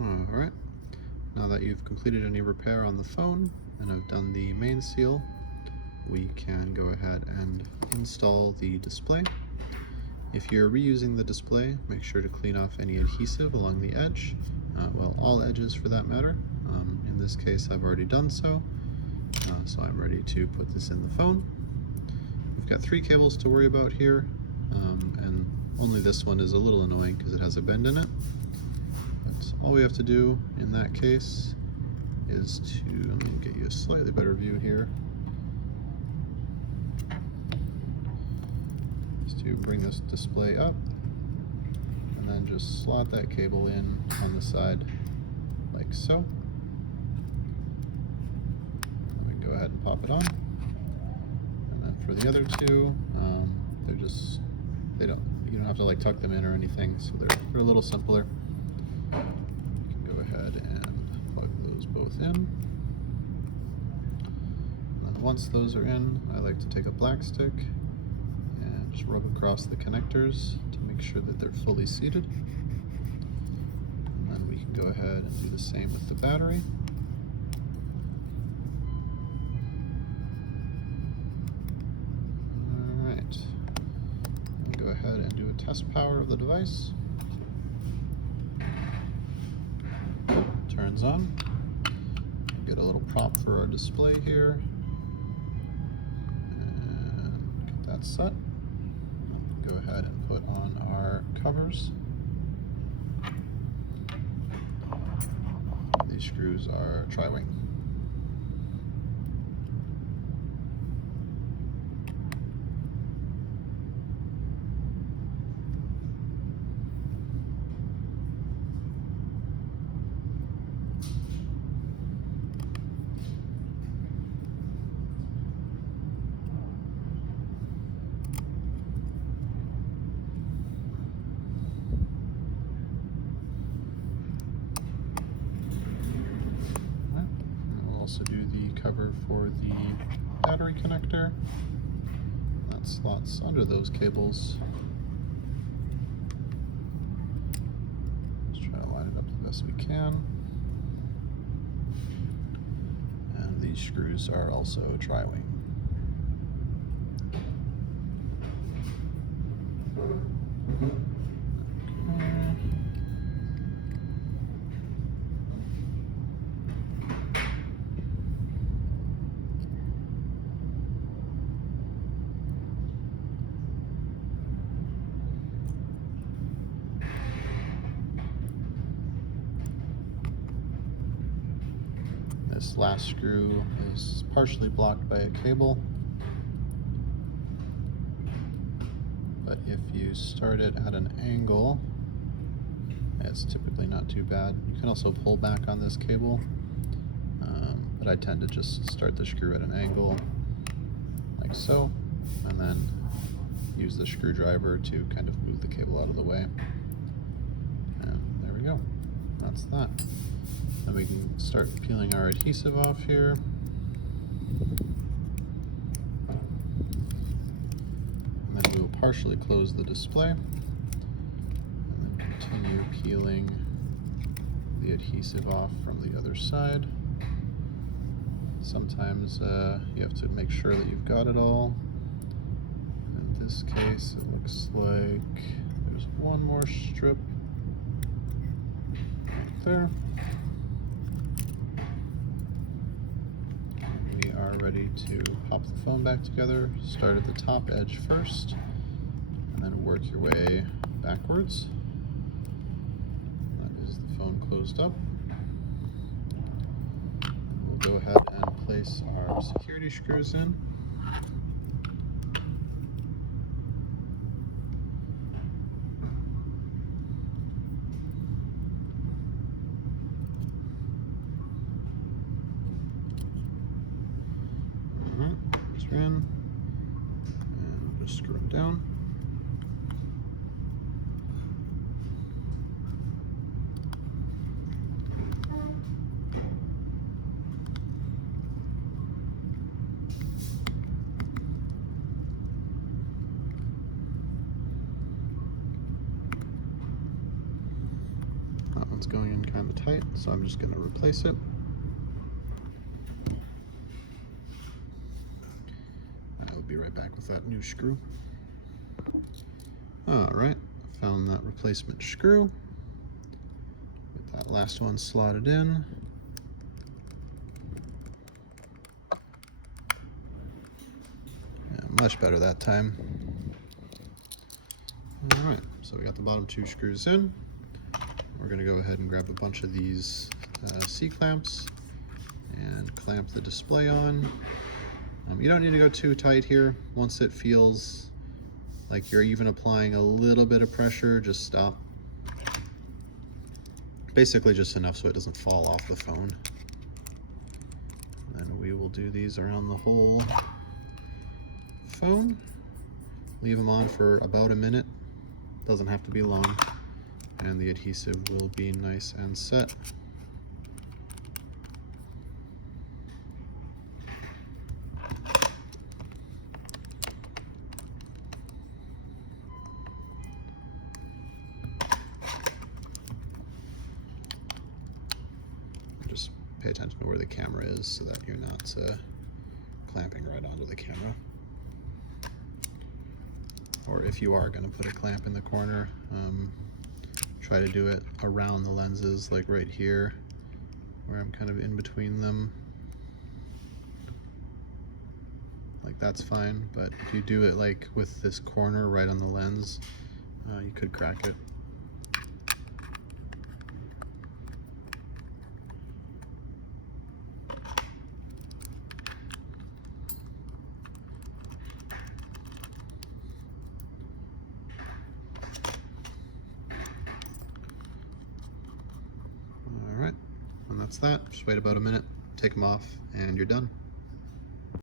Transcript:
Alright, now that you've completed any repair on the phone and have done the main seal, we can go ahead and install the display. If you're reusing the display, make sure to clean off any adhesive along the edge, well, all edges for that matter. In this case, I've already done so, so I'm ready to put this in the phone. We've got 3 cables to worry about here, and only this one is a little annoying because it has a bend in it. But all we have to do in that case is to, let me get you a slightly better view here, is to bring this display up and then just slot that cable in on the side like so. Then we go ahead and pop it on. And then for the other two, you don't have to like tuck them in or anything, so they're a little simpler. You can go ahead and plug those both in. And then once those are in, I like to take a black stick and just rub across the connectors to make sure that they're fully seated. And then we can go ahead and do the same with the battery. Alright, we'll go ahead and do a test power of the device. Turns on. We'll get a little prop for our display here. And get that set. Go ahead and put on our covers. These screws are tri-wing. Also do the cover for the battery connector. That slots under those cables. Let's try to line it up the best we can. And these screws are also tri-wing. This last screw is partially blocked by a cable, but if you start it at an angle, it's typically not too bad. You can also pull back on this cable, but I tend to just start the screw at an angle like so, and then use the screwdriver to kind of move the cable out of the way. And there we go. That's that. Then we can start peeling our adhesive off here. And then we will partially close the display. And then continue peeling the adhesive off from the other side. Sometimes you have to make sure that you've got it all. In this case, it looks like there's one more strip right there. We are ready to pop the phone back together. Start at the top edge first, and then work your way backwards. That is the phone closed up. We'll go ahead and place our security screws in. Those are in, and we'll just screw them down. That one's going in kind of tight, so I'm just going to replace it. I'll be right back with that new screw. Alright, found that replacement screw. Get that last one slotted in. Yeah, much better that time. Alright, so we got the bottom two screws in. We're going to go ahead and grab a bunch of these C-clamps and clamp the display on. You don't need to go too tight here. Once it feels like you're even applying a little bit of pressure, just stop. Basically just enough so it doesn't fall off the phone. And we will do these around the whole phone. Leave them on for about a minute. Doesn't have to be long. And the adhesive will be nice and set. Just pay attention to where the camera is so that you're not clamping right onto the camera. Or if you are going to put a clamp in the corner, try to do it around the lenses, like right here, where I'm kind of in between them. Like that's fine, but if you do it like with this corner right on the lens, you could crack it. Alright, and that's that. Just wait about a minute, take them off, and you're done.